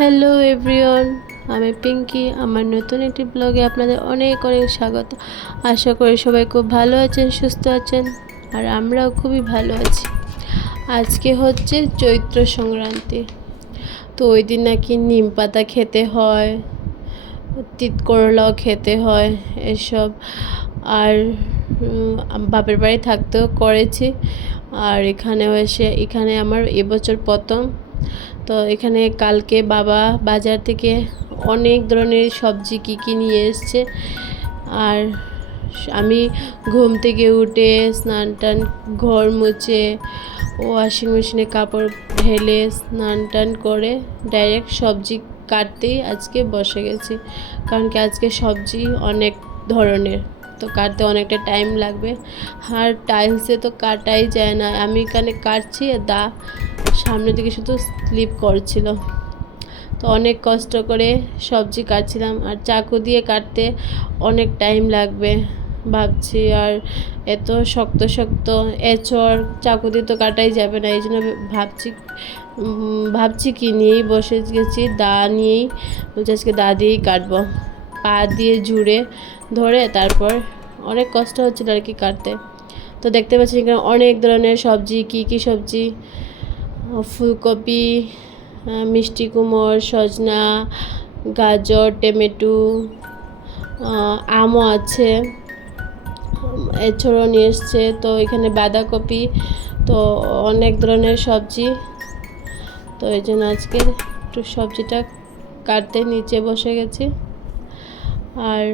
Hello everyone আমি পিঙ্কি আমার নতুন একটি ব্লগে আপনাদের অনেক অনেক স্বাগত। আশা করি সবাই খুব ভালো আছেন, সুস্থ আছেন, আর আমরাও খুবই ভালো আছি। আজকে হচ্ছে চৈত্র সংক্রান্তি। তো ওই দিন নাকি নিম পাতা খেতে হয়, তিত করলাও খেতে হয়, এসব। আর বাপের বাড়ি থাকতেও করেছি। আর এখানেও এসে, এখানে আমার এবছর প্রথম। তো এখানে কালকে বাবা বাজার থেকে অনেক ধরনের সবজি কী কী নিয়ে এসছে। আর আমি ঘুম থেকে উঠে স্নান টান ঘর মুছে ওয়াশিং মেশিনে কাপড় ঢেলে স্নান টান করে ডাইরেক্ট সবজি কাটতেই আজকে বসে গেছি। কারণ কি আজকে সবজি অনেক ধরনের, তো কাটতে অনেকটা টাইম লাগবে। আর টাইলসে তো কাটাই যায় না। আমি এখানে কাটছি, দা সামনের দিকে শুধু স্লিপ করছিল। তো অনেক কষ্ট করে সবজি কাটছিলাম আর চাকু দিয়ে কাটতে অনেক টাইম লাগবে, ভাবছি আর এত শক্ত শক্ত এচড় চাকু দিয়ে তো কাটাই যাবে না, এই জন্য ভাবছি ভাবছি কি নিয়েই বসে গেছি, দা নিয়েই বলছি আজকে দা দিয়েই কাটবো। পা দিয়ে জুড়ে ধরে তারপর অনেক কষ্ট হচ্ছিল আর কি কাটতে। তো দেখতে পাচ্ছি এখানে অনেক ধরনের সবজি, কি কি সবজি ফুলকপি মিষ্টি কুমড় সজনা, গাজর, টমেটো আমও আছে। এছাড়াও নিয়ে এসছে, তো এখানে বাঁধাকপি, তো অনেক ধরনের সবজি। তো এই জন্য আজকে একটু সবজিটা কাটতে নিচে বসে গেছি। আর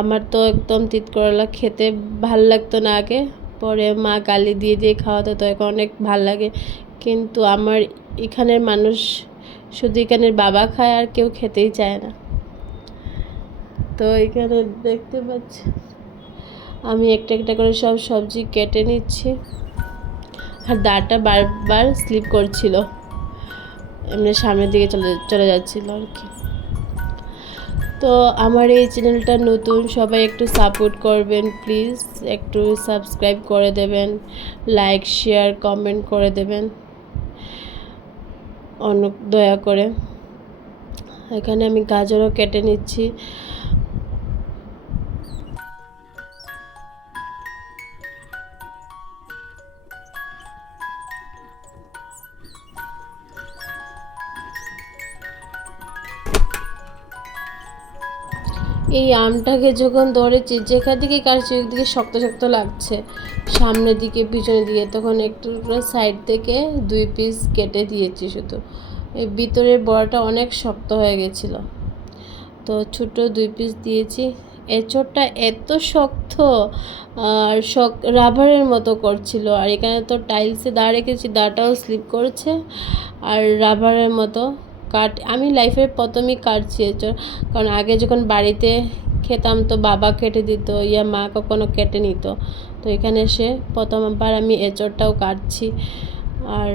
আমার তো একদম তিত করলা খেতে ভালো লাগতো না আগে। পরে মা গালি দিয়ে দিয়ে খাওয়াতো তো এখন অনেক ভালো লাগে। কিন্তু আমার এখানের মানুষ শুধু এখানের বাবা খায় আর কেউ খেতেই চায় না। তো এখানে দেখতে পাচ্ছি, আমি একটা একটা করে সব সবজি কেটে নিচ্ছি। আর দাঁড়টা বারবার স্লিপ করছিল। এমনি সামনের দিকে চলে চলে যাচ্ছিল আর কি। তো আমার এই চ্যানেলটা নতুন, সবাই একটু সাপোর্ট করবেন প্লিজ একটু সাবস্ক্রাইব করে দেবেন লাইক শেয়ার কমেন্ট করে দেবেন। অনেক দয়া করে। এখানে আমি গাজরও কেটে নিচ্ছি। এই আমটাকে যখন ধরেছি, যেখান থেকে কাটছি, ওইদিকে শক্ত শক্ত লাগছে। সামনের দিকে, পিছনের দিকে। তখন একটু সাইড থেকে দুই পিস কেটে দিয়েছি শুধু। এই ভিতরের বড়াটা অনেক শক্ত হয়ে গেছিল। তো ছোটো দুই পিস দিয়েছি। এঁচড়টা এত শক্ত, আর শক, রাবারের মতো করছিল। আর এখানে তো টাইলসে দা রেখেছি দাটাও স্লিপ করেছে। আর রাবারের মতো কাট, আমি লাইফে প্রথমই কাটছি কারণ আগে যখন বাড়িতে খেতাম তো বাবা কেটে দিত, ইয়া মা কখনো কেটে নিত। তো এখানে এসে প্রথমবার আমি এঁচড়টাও কাটছি। আর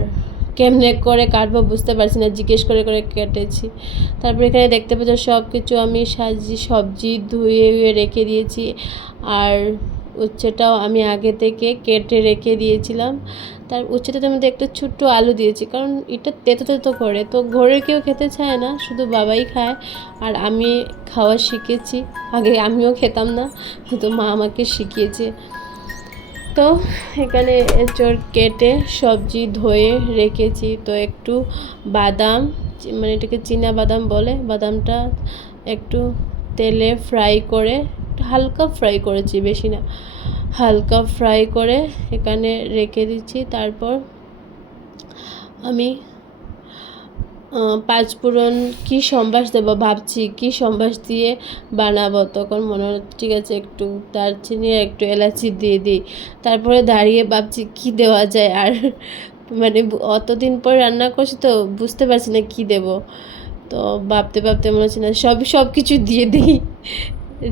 কেমনে করে কাটবো বুঝতে পারছি না, জিজ্ঞেস করে করে কেটেছি। তারপর এখানে দেখতে পাচ্ছ সব কিছু আমি সাজি, সবজি ধুয়ে রেখে দিয়েছি। আর উচ্ছেটাও আমি আগে থেকে কেটে রেখে দিয়েছিলাম। তার উচ্ছেটাতে মধ্যে একটা ছোট্ট আলু দিয়েছি, কারণ এটা তেতো তেতো করে। তো ঘরে কেউ খেতে চায় না, শুধু বাবাই খায়, আর আমি খাওয়া শিখেছি। আগে আমিও খেতাম না কিন্তু মা আমাকে শিখিয়েছে। তো এখানে এঁচড় কেটে সবজি ধুয়ে রেখেছি। তো একটু বাদাম মানে এটাকে চীনা বাদাম বলে, বাদামটা একটু তেলে ফ্রাই করে হালকা ফ্রাই করেছি, বেশি না। হালকা ফ্রাই করে এখানে রেখে দিচ্ছি। তারপর আমি পাঁচফোড়ন কী সম্বাস দেবো ভাবছি, কী সম্বাস দিয়ে বানাবো তখন মনে হলো, ঠিক আছে, একটু দারচিনি একটু এলাচি দিয়ে দিই। তারপরে দাঁড়িয়ে ভাবছি কী দেওয়া যায় আর মানে অতদিন পর রান্না করছি তো বুঝতে পারছি না কী দেবো। তো ভাবতে ভাবতে মনে হচ্ছে না, সব সব কিছু দিয়ে দিই।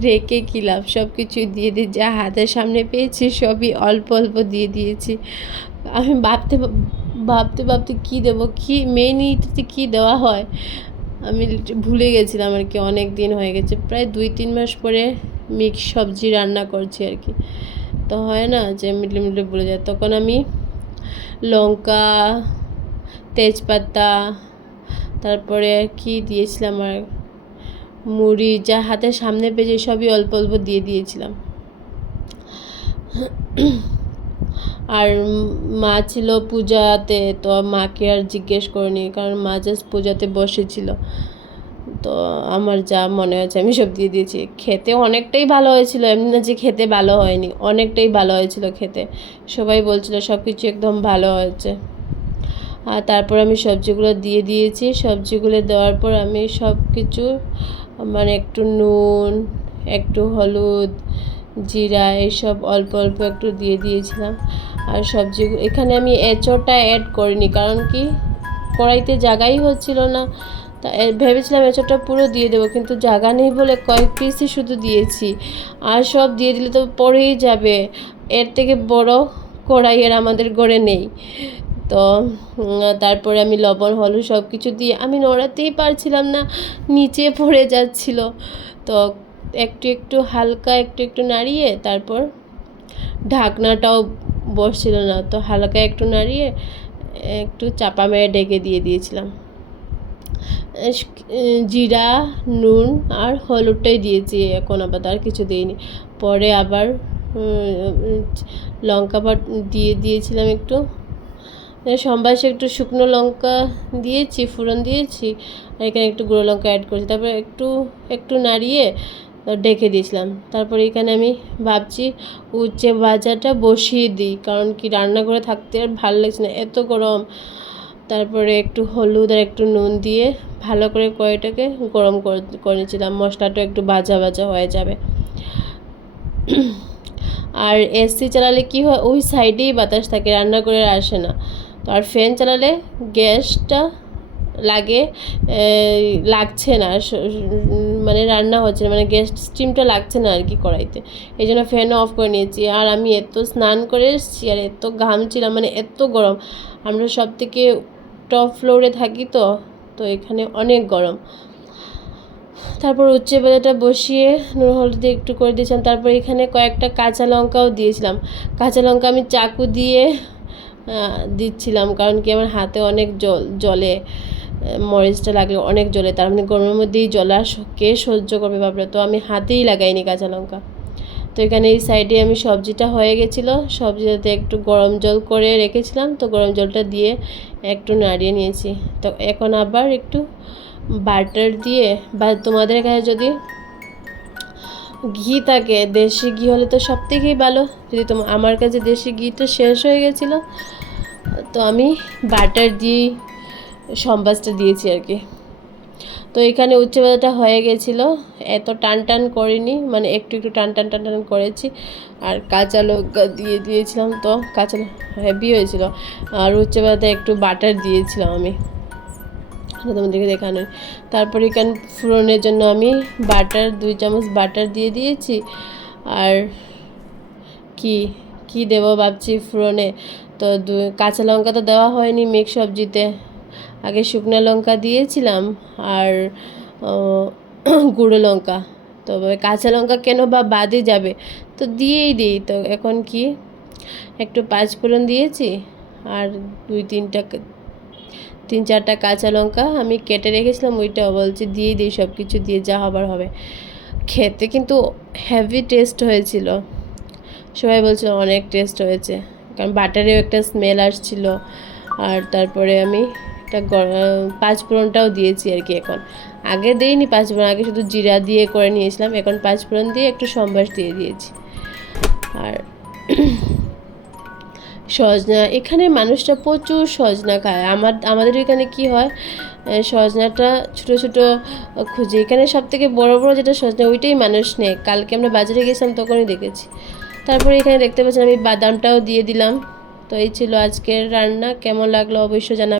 রেখে কী লাভ সব কিছু দিয়ে দিয়ে যা হাতের সামনে পেয়েছি, সবই অল্প অল্প দিয়ে দিয়েছি। আমি ভাবতে ভাবতে ভাবতে কী দেবো? কী মেন ইটাতে কী দেওয়া হয়? আমি ভুলে গেছিলাম আর কি, অনেক দিন হয়ে গেছে। প্রায় দুই তিন মাস পরে মিক্স সবজি রান্না করছি আর কি। তো হয় না যে মিটলে মিটলে ভুলে যায়। তখন আমি লঙ্কা, তেজপাতা, তারপরে কি দিয়েছিলাম আর মুড়ি যা হাতের সামনে পেয়েছে সবই অল্প অল্প দিয়ে দিয়েছিলাম। আর মা ছিল পূজাতে, তো মাকে আর জিজ্ঞেস করিনি, কারণ মা জাস্ট পূজাতে বসেছিল। তো আমার যা মনে হয়েছে আমি সব দিয়ে দিয়েছি। খেতে অনেকটাই ভালো হয়েছিল, এমনি না যে খেতে ভালো হয়নি, অনেকটাই ভালো হয়েছিল খেতে। সবাই বলছিল সব কিছু একদম ভালো হয়েছে। আর তারপর আমি সবজিগুলো দিয়ে দিয়েছি। সবজিগুলো দেওয়ার পর আমি সব কিছু মানে একটু নুন, একটু হলুদ, জিরা এইসব অল্প অল্প একটু দিয়ে দিয়েছিলাম। আর সবজি, এখানে আমি এঁচোড়টা অ্যাড করিনি, কারণ কি? কড়াইতে জায়গাই হচ্ছিল না। তা ভেবেছিলাম এঁচোড়টা পুরো দিয়ে দেবো, কিন্তু জায়গা নেই বলে কয়েক পিসই শুধু দিয়েছি। আর সব দিয়ে দিলে তো পড়েই যাবে। এর থেকে বড় কড়াইয়ের আমাদের গড়ে নেই। তো তারপরে আমি লবণ, হলুদ সব কিছু দিয়ে আমি নড়াতেই পারছিলাম না, নিচে পড়ে যাচ্ছিল। তো একটু একটু হালকা একটু একটু নাড়িয়ে তারপর ঢাকনাটাও বসছিল না, তো হালকা একটু নাড়িয়ে একটু চাপা মেরে ডেকে দিয়ে দিয়েছিলাম। জিরা, নুন আর হলুদটাই দিয়েছি, এখন আবার আর কিছু দিইনি। পরে আবার লঙ্কা দিয়ে দিয়েছিলাম একটু। সম্বাসে একটু শুকনো লঙ্কা দিয়েছি, ফোড়ন দিয়েছি, আর এখানে একটু গুঁড়ো লঙ্কা অ্যাড করেছি। তারপরে একটু একটু নাড়িয়ে ডেকে দিয়েছিলাম। তারপরে এখানে আমি ভাবছি উচ্ছে ভাজাটা বসিয়ে দিই, কারণ কি রান্না করে থাকতে আর ভালো লাগছে না, এত গরম। তারপরে একটু হলুদ আর একটু নুন দিয়ে ভালো করে কড়াইটাকে গরম করে নিয়েছিলাম, মশলাটা একটু ভাজা ভাজা হয়ে যাবে। আর এসি চালালে কি হয়, ওই সাইডেই বাতাস থাকে, রান্না করে আসে না। তো আর ফ্যান চালালে গ্যাসটা লাগে লাগছে না মানে রান্না হচ্ছে না মানে গ্যাস স্টিমটা লাগছে না আর কি কড়াইতে। এই জন্য ফ্যানও অফ করে নিয়েছি। আর আমি এত স্নান করে এসেছি আর এত ঘামছিলাম মানে এত গরম। আমরা সব থেকে টপ ফ্লোরে থাকি তো তো এখানে অনেক গরম। তারপর উচ্চে বেলাটা বসিয়ে নুন, হলুদ একটু করে দিয়েছিলাম। তারপর এখানে কয়েকটা কাঁচা লঙ্কাও দিয়েছিলাম। কাঁচা লঙ্কা আমি চাকু দিয়ে দিচ্ছিলাম। কারণ কি আমার হাতে অনেক জল, জলে মরিচটা লাগলে, অনেক জলে। তার মানে গরমের মধ্যেই জলা কে সহ্য করবে ভাবলে তো আমি হাতেই লাগাইনি কাঁচা লঙ্কা। তো এখানে এই সাইডে আমি সবজিটা হয়ে গেছিল। সবজিটাতে একটু গরম জল করে রেখেছিলাম। তো গরম জলটা দিয়ে একটু নাড়িয়ে নিয়েছি। তো এখন আবার একটু বাটার দিয়ে বা তোমাদের কাছে যদি ঘি থাকে, দেশি ঘি হলে তো সব থেকেই ভালো। যদি তোমার আমার কাছে দেশি ঘিটা শেষ হয়ে গেছিল, তো আমি বাটার দিয়ে সম্বাসটা দিয়েছি আর কি। তো এখানে উচ্চ ভাজাটা হয়ে গেছিল, এত টান টান করিনি মানে একটু একটু টান টান টান টান করেছি। আর কাঁচা লঙ্কা দিয়ে দিয়েছিলাম তো, কাঁচা হেভি হয়েছিল। আর উচ্চ ভাজাতে একটু বাটার দিয়েছিলাম আমি। এটা তোমাদেরকে দেখানো তারপরে এখানে ফোড়নের জন্য আমি বাটার, দুই চামচ বাটার দিয়ে দিয়েছি। আর কি কি দেবো ভাবছি ফোড়নে তো দু, কাঁচা লঙ্কা তো দেওয়া হয়নি মিক্স সবজিতে। আগে শুকনো লঙ্কা দিয়েছিলাম আর গুঁড়ো লঙ্কা। তো কাঁচা লঙ্কা কেন বা বাদে যাবে? তো দিয়েই দিই। তো এখন কি, একটু পাঁচ ফোড়ন দিয়েছি আর দুই তিনটা তিন চারটা কাঁচা লঙ্কা আমি কেটে রেখেছিলাম, ওইটাও বলছি দিয়ে দিই সব কিছু দিয়ে যা হবার হবে। খেতে কিন্তু হেভি টেস্ট হয়েছিল। সবাই বলছিল অনেক টেস্ট হয়েছে। কারণ বাটারেও একটা স্মেল আসছিল। আর তারপরে আমি একটা গর- পাঁচ ফোড়নটাও দিয়েছি আর কি এখন। আগে দিইনি পাঁচ ফোড়ন, আগে শুধু জিরা দিয়ে করে নিয়েছিলাম। এখন পাঁচ ফোড়ন দিয়ে একটু সম্বাস দিয়ে দিয়েছি। আর সজনা এখানে মানুষটা প্রচুর সজনা খায়। আমার, আমাদের এখানে কি হয় সজনাটা ছোটো ছোটো খুঁজে। এখানে সব থেকে বড়ো বড়ো যেটা সজনা, ওইটাই মানুষ নেয়। কালকে আমরা বাজারে গেছিলাম, তখনই দেখেছি। তারপরে এখানে দেখতে পাচ্ছেন, আমি বাদামটাও দিয়ে দিলাম। তো এই ছিল আজকের রান্না। কেমন লাগল অবশ্যই জানাবেন